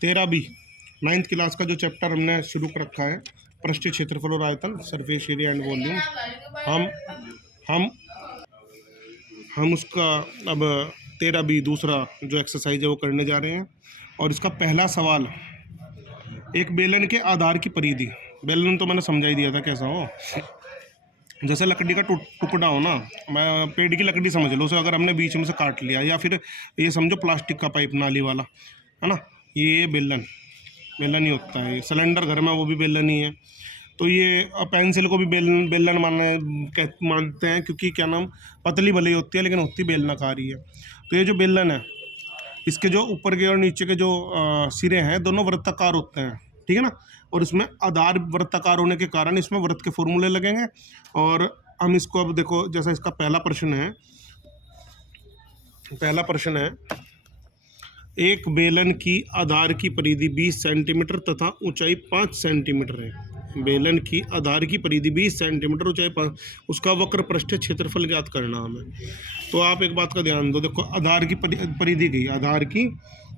13B 9th class का जो chapter हमने शुरू कर रखा है, पृष्ठीय क्षेत्रफल और आयतन, सरफेस एरिया एंड वॉल्यूम। हम हम उसका अब 13B दूसरा जो एक्सरसाइज है वो करने जा रहे हैं। और इसका पहला सवाल, एक बेलन के आधार की परिधि। बेलन तो मैंने समझा ही दिया था कैसा हो, जैसे लकड़ी का टुकड़ा हो ना, मैं पेड़ की लकड़ी समझ लो उसे, अगर हमने बीच में से काट लिया, या फिर ये समझो प्लास्टिक का पाइप नाली वाला है ना, ये बेलन ही होता है। सिलेंडर घर में वो भी बेलन ही है। तो ये पेंसिल को भी बेलन मानते हैं, क्योंकि क्या नाम, पतली भले होती है लेकिन होती बेलनाकारी है। तो ये जो बेलन है, इसके जो ऊपर के और नीचे के जो सिरे हैं दोनों वृत्ताकार होते हैं, ठीक है ना। और इसमें आधार वृत्ताकार होने के कारण इसमें वृत्त के फॉर्मूले लगेंगे। और हम इसको अब देखो, जैसा इसका पहला प्रश्न है, एक बेलन की आधार की परिधि 20 सेंटीमीटर तथा ऊंचाई 5 सेंटीमीटर है। बेलन की आधार की परिधि 20 सेंटीमीटर, ऊंचाई 5, उसका वक्र पृष्ठीय क्षेत्रफल ज्ञात करना हमें। तो आप एक बात का ध्यान दो, देखो आधार की परिधि गई, आधार की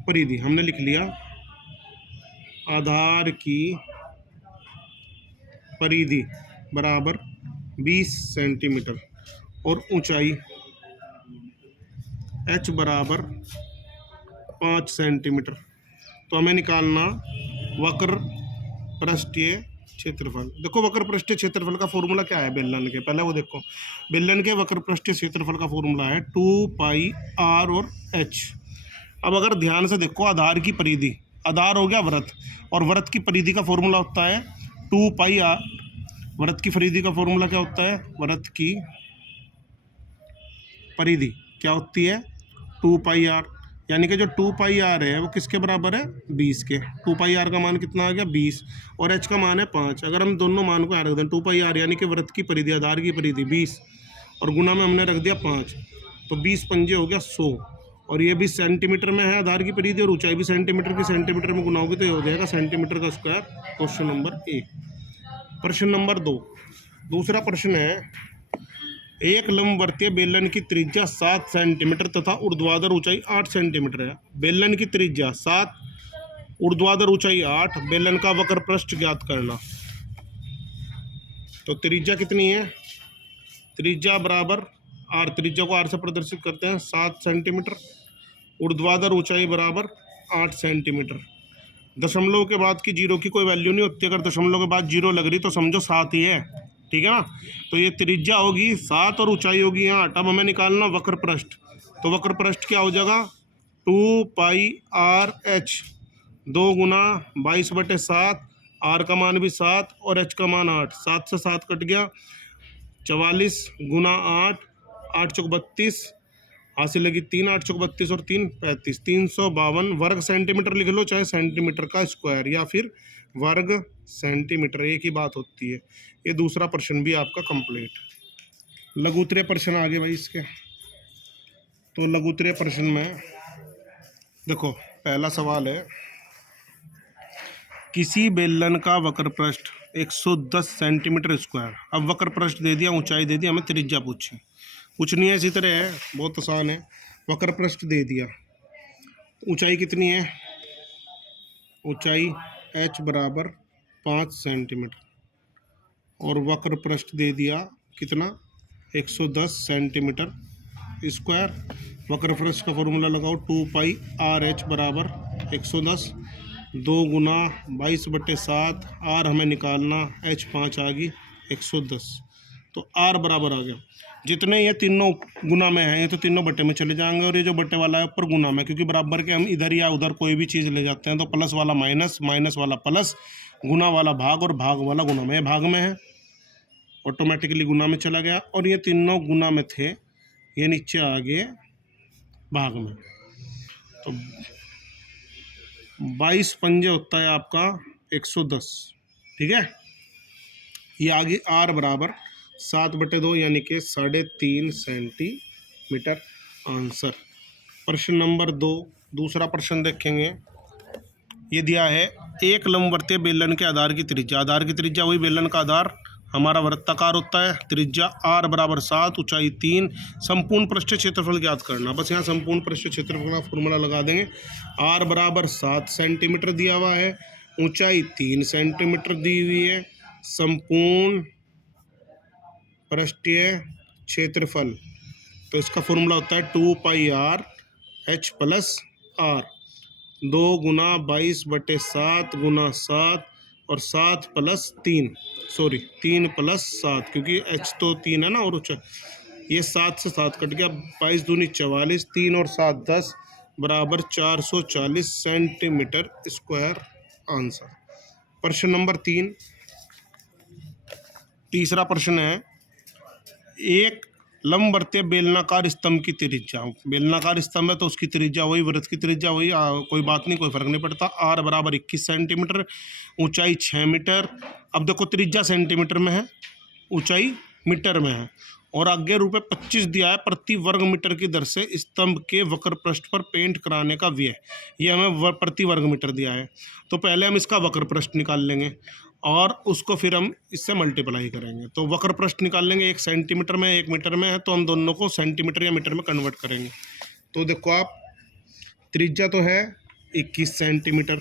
परिधि हमने लिख लिया, आधार की परिधि बराबर 20 सेंटीमीटर और ऊंचाई h बराबर 5 सेंटीमीटर। तो हमें निकालना वक्र पृष्ठीय क्षेत्रफल। देखो वक्र पृष्ठीय क्षेत्रफल का फॉर्मूला क्या है बेलन के, पहले वो देखो। बेलन के वक्र पृष्ठीय क्षेत्रफल का फॉर्मूला है 2πr और h। अब अगर ध्यान से देखो, आधार की परिधि, आधार हो गया वृत्त, और वृत्त की परिधि का फॉर्मूला होता है 2πr। वृत्त की परिधि का फॉर्मूला क्या होता है, वृत्त की परिधि क्या होती है 2πr, यानी कि जो 2πr है वो किसके बराबर है, 20 के। 2πr का मान कितना आ गया 20, और h का मान है 5। अगर हम दोनों मान को यहाँ रख दें, 2πr यानी कि वृत्त की परिधि, आधार की परिधि 20, और गुना में हमने रख दिया 5, तो 20 पंजे हो गया 100। और ये भी सेंटीमीटर में है आधार की परिधि, और ऊंचाई भी सेंटीमीटर की सेंटीमीटर में गुना होगी तो ये हो जाएगा सेंटीमीटर का स्क्वायर। Question number 1। प्रश्न नंबर 2, दूसरा प्रश्न है, एक लंबवर्तीय बेलन की त्रिज्या 7 सेंटीमीटर तथा ऊर्ध्वाधर ऊंचाई 8 सेंटीमीटर है। बेलन की त्रिज्या 7, ऊर्ध्वाधर ऊंचाई 8, बेलन का वक्र पृष्ठ ज्ञात करना। तो त्रिज्या कितनी है, त्रिज्या बराबर r, त्रिज्या को r से प्रदर्शित करते हैं 7 सेंटीमीटर, ऊर्ध्वाधर ऊंचाई बराबर 8 सेंटीमीटर। दशमलव के बाद की जीरो की कोई वैल्यू नहीं होती, अगर दशमलव के बाद जीरो लग रही तो समझो 7 ही है, ठीक है ना। तो ये त्रिज्या होगी 7 और ऊंचाई होगी 8। अब हमें निकालना वक्र पृष्ठ। तो वक्र पृष्ठ क्या हो जाएगा, 2πrh, 2 गुना 22/7, r का मान भी 7 और h का मान 8, 7 से 7 कट गया, 44 गुना 8, 8 चौक 32, हासिल लगी 3, 8 चौक 32 और 3 35, 352 वर्ग सेंटीमीटर लिख लो, चाहे सेंटीमीटर का स्क्वायर या फिर वर्ग सेंटीमीटर, एक ही बात होती है। ये दूसरा प्रश्न भी आपका कंप्लीट। लघुत्तरीय प्रश्न आगे भाई इसके। तो लघुत्तरीय प्रश्न में देखो, पहला सवाल है, किसी बेलन का वक्र पृष्ठ 110 सेंटीमीटर स्क्वायर। अब वक्र पृष्ठ दे दिया, ऊंचाई दे दिया, हमें त्रिज्या पूछनी है। इसी तरह है, बहुत आसान है। वक्र पृष्ठ दे दिया, ऊंचाई कितनी है, ऊंचाई h बराबर 5 सेंटीमीटर, और वक्र पृष्ठ दे दिया कितना, 110 सेंटीमीटर स्क्वायर। वक्र पृष्ठ का फॉर्मूला लगाओ, 2πrh बराबर 110, 2 गुना 22/7, r हमें निकालना, h 5 आ गई, 110। तो r बराबर आ गया, जितने ये तीनों गुना में हैं ये तो तीनों बट्टे में चले जाएंगे, और ये जो बट्टे वाला है ऊपर गुना में, क्योंकि बराबर के हम इधर या उधर कोई भी चीज़ ले जाते हैं तो प्लस वाला माइनस, माइनस वाला प्लस, गुना वाला भाग और भाग वाला गुना में। ये भाग में है, ऑटोमेटिकली गुना में चला गया, और ये तीनों गुना में थे, ये नीचे आ गए भाग में। तो 22 पंजे होता है आपका 110, ठीक है। ये आगे r बराबर 7/2 यानी कि 3.5 सेंटीमीटर आंसर। प्रश्न नंबर 2, दूसरा प्रश्न देखेंगे। ये दिया है, एक लंबवर्तीय बेलन के आधार की त्रिज्या, आधार की त्रिज्या वही बेलन का आधार, हमारा वृत्ताकार होता है, त्रिज्या r बराबर 7, ऊंचाई 3, संपूर्ण पृष्ठ क्षेत्रफल ज्ञात करना। बस यहाँ संपूर्ण पृष्ठ क्षेत्रफल का फॉर्मूला लगा देंगे। r बराबर 7 सेंटीमीटर दिया हुआ है, ऊंचाई 3 सेंटीमीटर दी हुई है, संपूर्ण पृष्ठीय क्षेत्रफल, तो इसका फॉर्मूला होता है 2πr h+r, 2 गुना 22/7 गुना 7 और 7 + 3, सॉरी 3 + 7, क्योंकि h तो 3 है ना, और ये 7 से 7 कट गया, 22 दूनी 44, 3 और 7 10 बराबर 440 सेंटीमीटर स्क्वायर आंसर। प्रश्न नंबर 3, तीसरा प्रश्न है, एक लंबवर्तीय बेलनाकार स्तंभ की त्रिज्या, बेलनाकार स्तंभ है तो उसकी त्रिज्या वही, वृत्त की त्रिज्या वही, कोई बात नहीं, कोई फर्क नहीं पड़ता। r बराबर 21 सेंटीमीटर, ऊंचाई 6 मीटर। अब देखो त्रिज्या सेंटीमीटर में है, ऊंचाई मीटर में है, और आगे ₹25 दिया है प्रति वर्ग मीटर की दर से स्तंभ के वक्र पृष्ठ पर पेंट कराने का व्यय, ये हमें प्रति वर्ग मीटर दिया है। तो पहले हम इसका वक्र पृष्ठ निकाल लेंगे और उसको फिर हम इससे मल्टीप्लाई करेंगे। तो वक्र पृष्ठ निकाल लेंगे, 1 सेंटीमीटर में 1 मीटर में है, तो हम दोनों को सेंटीमीटर या मीटर में कन्वर्ट करेंगे। तो देखो आप, त्रिज्या तो है 21 सेंटीमीटर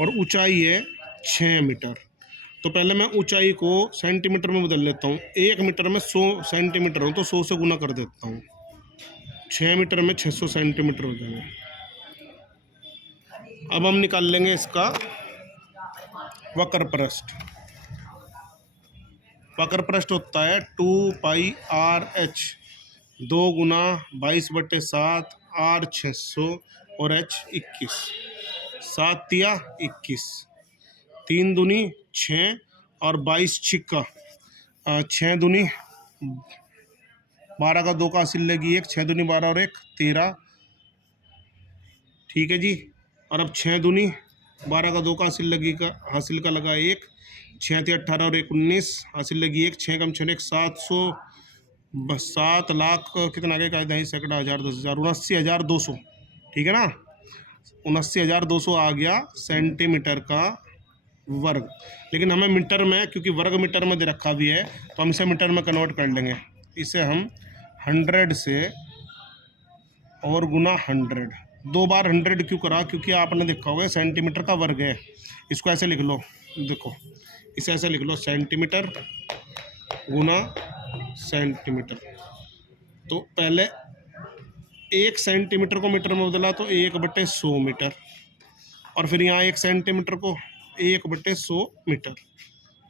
और ऊंचाई है 6 मीटर। तो पहले मैं ऊंचाई को सेंटीमीटर में बदल लेता हूँ। 1 मीटर में 100 सेंटीमीटर हो तो 100 से गुना कर देता हूँ, 6 मीटर में 600 सेंटीमीटर हो जाएंगे। अब हम निकाल लेंगे इसका वक्र पृष्ठ। वक्र पृष्ठ होता है 2πrh, 2 गुना 22/7, r 600 और h 21, 7 तिया 21, 3 दूनी 6 और 22 छिक्का 6 दूनी 12 का 2 का हासिल लगी 1, 6 दूनी 12 और 1 13, ठीक है जी। और अब 6 दूनी 12 का 2 का हासिल का लगा 1, 6 × 18 और 1 19, हासिल लगी 1, 6 कम 6 1, 7 लाख कितना आ गया, का 10 सैकड़ा 1000 10,000 79,200, ठीक है ना, 79,200 आ गया सेंटीमीटर का वर्ग। लेकिन हमें मीटर में, क्योंकि वर्ग मीटर में दे रखा भी है, तो हम इसे मीटर में कन्वर्ट कर लेंगे। इसे हम 100 से और गुना 100, 2 बार 100 क्यों करा, क्योंकि आपने देखा होगा सेंटीमीटर का वर्ग है। इसको ऐसे लिख लो, देखो इसे ऐसे लिख लो, सेंटीमीटर गुना सेंटीमीटर। तो पहले 1 सेंटीमीटर को मीटर में बदला तो 1/100 मीटर, और फिर यहाँ 1 सेंटीमीटर को 1/100 मीटर।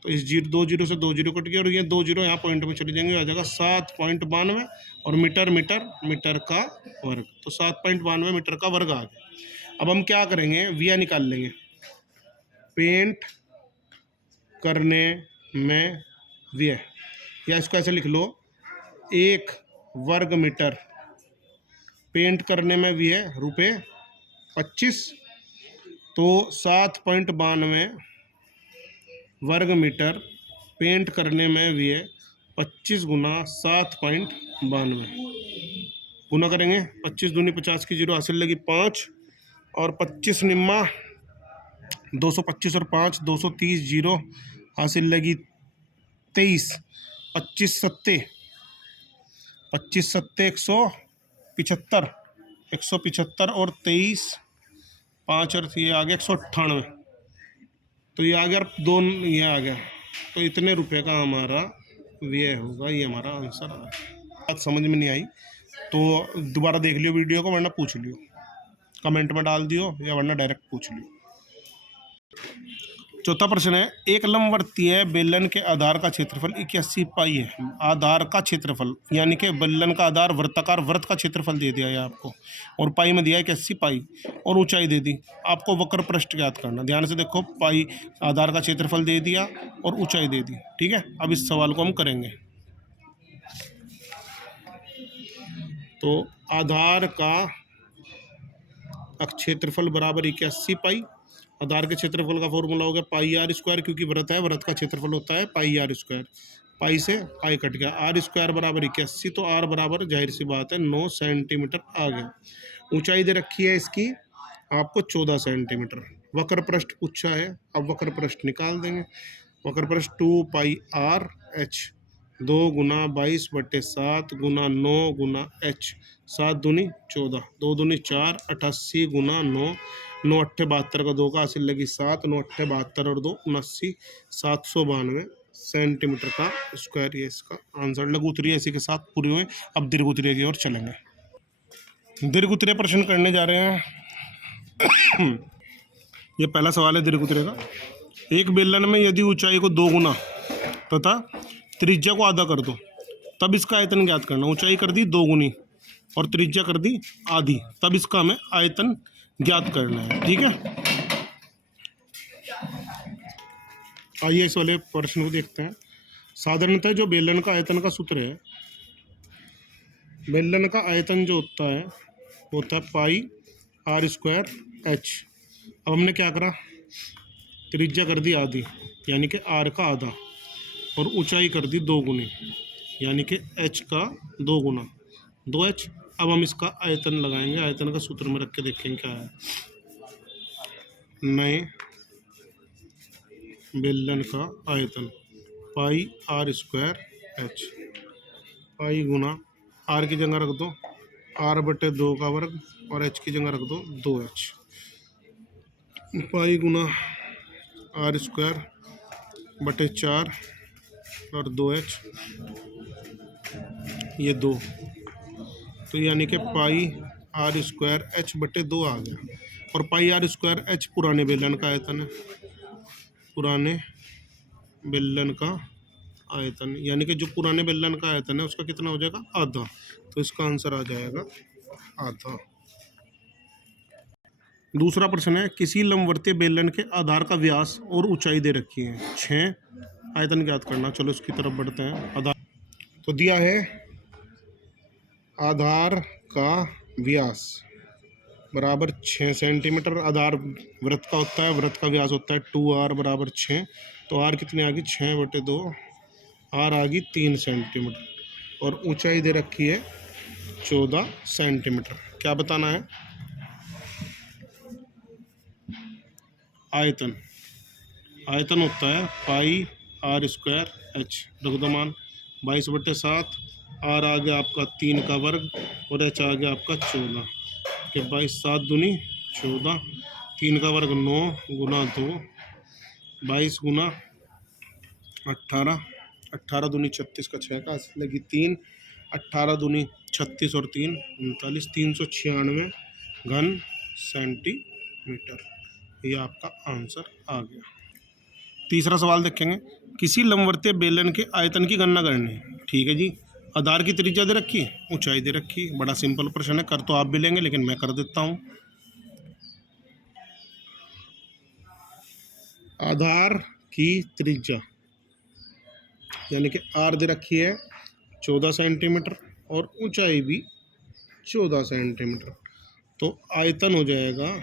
तो इस 2 जीरो से 2 जीरो कट गया, और ये 2 जीरो यहाँ पॉइंट में चले जाएंगे, आ जाएगा 7.92, और मीटर का वर्ग, तो 7.92 मीटर का वर्ग आ गया। अब हम क्या करेंगे, व्यय निकाल लेंगे। पेंट करने में व्यय, या इसको ऐसे लिख लो, 1 वर्ग मीटर पेंट करने में व्यय ₹25, तो 7.92 वर्ग मीटर पेंट करने में व्यय 25 गुना 7.92 गुना करेंगे। 25 दूनी 50 की 0 हासिल लगी 5, और 25 निम्मा 225 और 5 230, 0 हासिल लगी 23, 25 सत्ते 175, 175 और 23 5 और ये आ गया 198, तो ये आ गया 2, ये आ गया, तो इतने रुपए का हमारा व्यय होगा। ये हमारा आंसर आ गया। बात समझ में नहीं आई तो दोबारा देख लियो वीडियो को, वरना पूछ लियो, कमेंट में डाल दियो, या वरना डायरेक्ट पूछ लियो। चौथा प्रश्न है, एक लंबवर्तीय बेलन के आधार का क्षेत्रफल 81 पाई है। आधार का क्षेत्रफल यानी कि बेलन का आधार वृत्ताकार वृत्त का क्षेत्रफल दे दिया है आपको, और पाई में दिया है 81 पाई, और ऊंचाई दे दी। आपको वक्र पृष्ठ ज्ञात करना। ध्यान से देखो, पाई आधार का क्षेत्रफल दे दिया और ऊंचाई दे दी, ठीक है। अब इस सवाल को हम करेंगे। तो आधार का क्षेत्रफल बराबर 81 पाई। आधार के क्षेत्रफल का फॉर्मूला हो गया πr², क्योंकि वृत्त है, वृत्त का क्षेत्रफल होता है πr²। पाई से पाई कट गया, r² बराबर 81, तो r बराबर जाहिर सी बात है 9 सेंटीमीटर आ गया। ऊंचाई दे रखी है इसकी आपको 14 सेंटीमीटर। वक्र पृष्ठ पूछा है, अब वक्र पृष्ठ निकाल देंगे। वक्र पृष्ठ 2πr/h 2 गुना 22/7 गुना 9 गुना h 7 दूनी 14 2 दूनी 4 88 गुना 9 9 अट्ठे 72 का 2 का हासिल लगी 7 9 अट्ठे 72 और 2 79 792 सेंटीमीटर का स्क्वायर। ये इसका आंसर। लघु उत्तरीय इसी के साथ पूरी हुए। अब दीर्घ उत्तरीय की ओर चलेंगे। दीर्घ उत्तरीय प्रश्न करने जा रहे हैं। ये पहला सवाल है दीर्घ उत्तरीय का। एक बेलन में यदि ऊंचाई को 2 गुना तथा त्रिज्या को आधा कर दो तब इसका आयतन ज्ञात करना। ऊंचाई कर दी 2 गुनी और त्रिज्या कर दी आधी, तब इसका हमें आयतन ज्ञात करना है। ठीक है, आइए इस वाले प्रश्न को देखते हैं। साधारणतः जो बेलन का आयतन का सूत्र है, बेलन का आयतन जो होता है वो होता है πr²h। अब हमने क्या करा, त्रिज्या कर दी आधी यानी कि r का आधा और ऊंचाई कर दी 2 गुनी यानी कि h का 2 गुना 2h। अब हम इसका आयतन लगाएंगे। आयतन का सूत्र में रख के देखेंगे क्या है। नए बेलन का आयतन πr²h, पाई गुना r की जगह रख दो r/2 का वर्ग और h की जगह रख दो 2h। पाई गुना r²/4 और 2h, ये 2, तो यानी कि πr²h/2 आ गया। और πr²h पुराने बेलन का आयतन है, पुराने बेलन का आयतन, यानी कि जो पुराने बेलन का आयतन है उसका कितना हो जाएगा, आधा। तो इसका आंसर आ जाएगा आधा। दूसरा प्रश्न है, किसी लंबवर्तीय बेलन के आधार का व्यास और ऊंचाई दे रखी है 6, आयतन ज्ञात करना। चलो इसकी तरफ बढ़ते हैं। आधार तो दिया है, आधार का व्यास बराबर 6 सेंटीमीटर। आधार वृत्त का होता है, वृत्त का व्यास होता है 2r बराबर 6। तो r कितनी आ गई, 6/2, r आ गई 3 सेंटीमीटर और ऊंचाई दे रखी है 14 सेंटीमीटर। क्या बताना है, आयतन। आयतन होता है πr²h, रख दो मान 22/7, r आ गया आपका 3 का वर्ग और h आ गया आपका 14 के 22 7 दूनी 14, 3 का वर्ग 9 गुना 2, 22 गुना 18, 18 दूनी 36 का 6 का लगी 3, 18 दूनी 36 और 3 39, 396 घन सेंटीमीटर। ये आपका आंसर आ गया। तीसरा सवाल देखेंगे, किसी लंबवर्तीय बेलन के आयतन की गणना करनी है। ठीक है जी, आधार की त्रिज्या दे रखी है, ऊंचाई दे रखी है। बड़ा सिंपल प्रश्न है, कर तो आप भी लेंगे लेकिन मैं कर देता हूं। आधार की त्रिज्या यानी कि r दे रखी है 14 सेंटीमीटर और ऊंचाई भी 14 सेंटीमीटर। तो आयतन हो जाएगा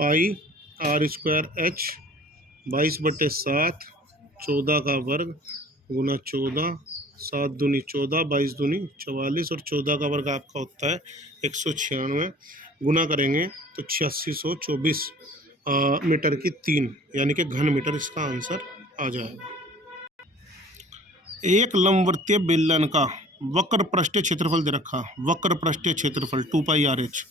πr²h 22/7, 14 का वर्ग गुना 14, 7 दूनी 14, 22 दूनी 44 और 14 का वर्ग आपका होता है 196। गुना करेंगे तो 8624 मीटर की 3 यानी कि घन मीटर इसका आंसर आ जाएगा। एक लंबवर्तीय बेलन का वक्र पृष्ठीय क्षेत्रफल दे रखा, वक्र पृष्ठीय क्षेत्रफल 2πrh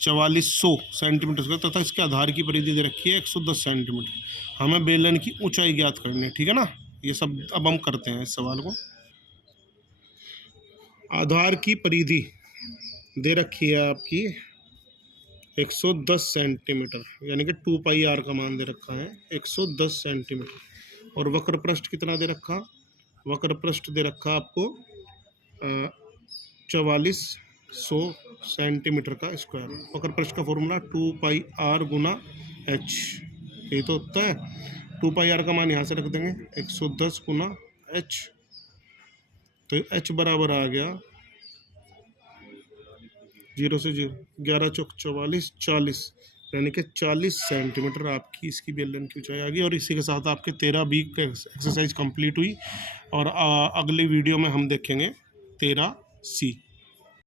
4400 सेंटीमीटर स्क्वायर तथा इसके आधार की परिधि दे रखी है 110 सेंटीमीटर। हमें बेलन की ऊंचाई ज्ञात करनी है। ठीक है ना, ये सब अब हम करते हैं इस सवाल को। आधार की परिधि दे रखी है आपकी 110 सेंटीमीटर यानी कि 2πr का मान दे रखा है 110 सेंटीमीटर। और वक्र पृष्ठ कितना दे रखा, वक्र पृष्ठ दे रखा आपको 4400 सेंटीमीटर का स्क्वायर। वक्र पृष्ठ का फॉर्मूला 2πr गुना h, ये तो होता है 2πr का मान यहाँ से रख देंगे 110 गुना h। तो h बराबर आ गया 0 से 0, 11 चौक 44, 40 यानी कि 40 सेंटीमीटर आपकी इसकी बेलन की ऊंचाई आ गई। और इसी के साथ आपके 13 वीक एक्सरसाइज कंप्लीट हुई और अगली वीडियो में हम देखेंगे 13C।